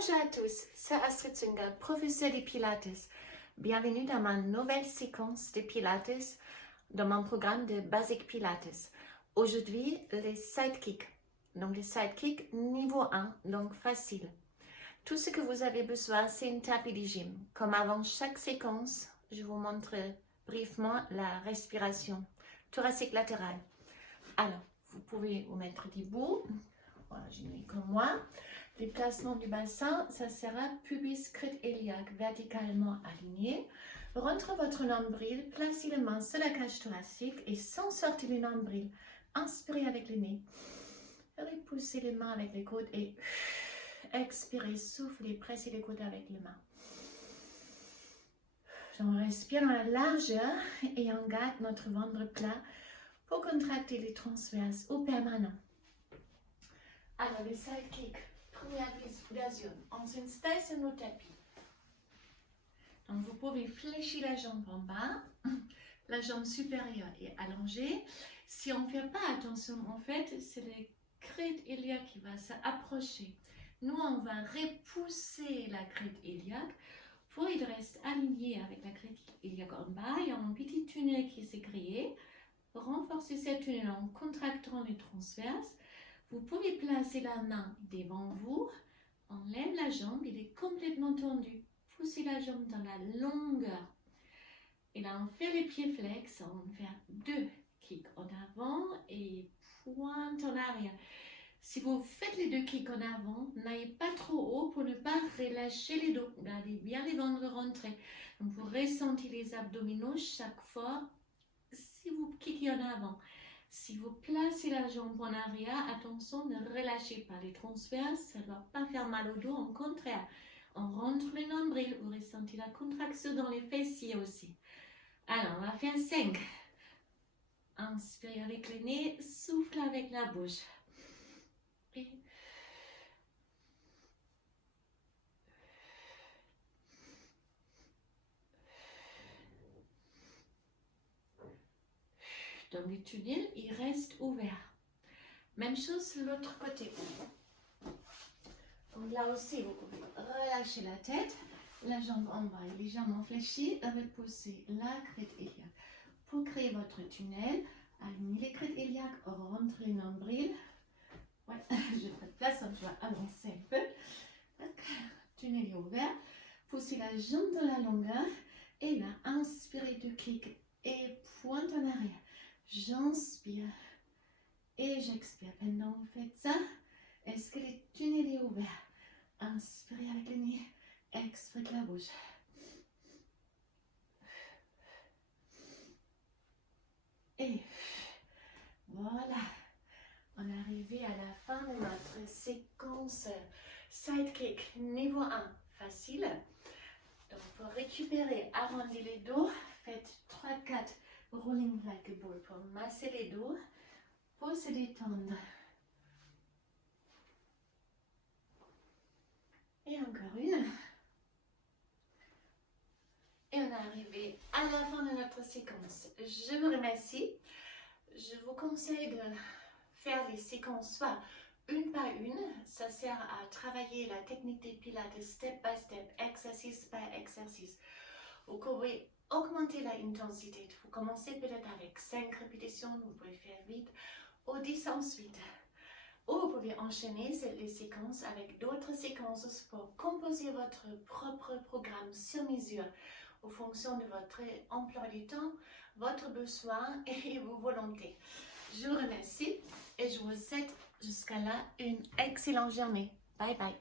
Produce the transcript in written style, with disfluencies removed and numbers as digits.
Bonjour à tous, c'est Astrid Zünger, professeure de Pilates. Bienvenue dans ma nouvelle séquence de Pilates dans mon programme de Basic Pilates. Aujourd'hui, les sidekicks. Donc les sidekicks niveau 1, donc facile. Tout ce que vous avez besoin, c'est une tapis de gym. Comme avant chaque séquence, je vous montre brièvement la respiration thoracique latérale. Alors, vous pouvez vous mettre debout. Voilà, je mets comme moi. Les placements du bassin, ça sera pubis crête iliaque verticalement aligné. Rentrez votre nombril, placez les mains sur la cage thoracique et sans sortir le nombril. Inspirez avec le nez. Repoussez les mains avec les coudes et expirez, soufflez, pressez les coudes avec les mains. On respire dans la largeur et on garde notre ventre plat pour contracter les transverses ou permanents. Alors, les sidekicks. Première version, on s'installe sur nos tapis. Donc, vous pouvez fléchir la jambe en bas, la jambe supérieure est allongée. Si on ne fait pas attention, en fait, c'est le crête iliaque qui va s'approcher. Nous, on va repousser la crête iliaque pour qu'il reste aligné avec la crête iliaque en bas. Il y a un petit tunnel qui s'est créé. Renforcez ce tunnel en contractant les transverses. Vous pouvez placer la main devant vous, on lève la jambe, il est complètement tendu. Poussez la jambe dans la longueur. Et là, on fait les pieds flex, on fait 2 kicks en avant et pointe en arrière. Si vous faites les 2 kicks en avant, n'allez pas trop haut pour ne pas relâcher les dos. Gardez bien les ventres rentrés. Donc, vous ressentez les abdominaux chaque fois si vous kickez en avant. Si vous placez la jambe en arrière, attention, ne relâchez pas les transverses, ça ne doit pas faire mal au dos, au contraire. On rentre le nombril, vous ressentez la contraction dans les fessiers aussi. Alors, on va faire 5. Inspirez avec le nez, souffle avec la bouche. Et donc le tunnel, il reste ouvert. Même chose de l'autre côté. Donc là aussi, vous pouvez relâcher la tête, la jambe en bas et légèrement fléchie, repoussez la crête iliaque. Pour créer votre tunnel, alignez les crêtes iliaques, rentrez le nombril. Ouais, j'ai pas de place, donc je vais avancer un peu. Donc, tunnel est ouvert. Poussez la jambe dans la longueur et là, inspirez 2 kicks et pointe en arrière. J'inspire et j'expire. Pendant que vous faites ça, est-ce que le tunnel est ouvert? Inspirez avec le nez, expirez avec la bouche. Et voilà, on est arrivé à la fin de notre séquence sidekick niveau 1, facile. Donc pour récupérer, arrondissez les dos, faites 3-4 rolling like a ball pour masser les dos, pour se détendre. Et encore une. Et on est arrivé à la fin de notre séquence. Je vous remercie. Je vous conseille de faire les séquences soit une par une. Ça sert à travailler la technique des pilates step by step, exercice par exercice. Vous pouvez augmenter l'intensité. Vous commencez peut-être avec 5 répétitions, vous pouvez faire 8 ou 10 ensuite. Ou vous pouvez enchaîner les séquences avec d'autres séquences pour composer votre propre programme sur mesure en fonction de votre emploi du temps, votre besoin et vos volontés. Je vous remercie et je vous souhaite jusqu'à là une excellente journée. Bye bye.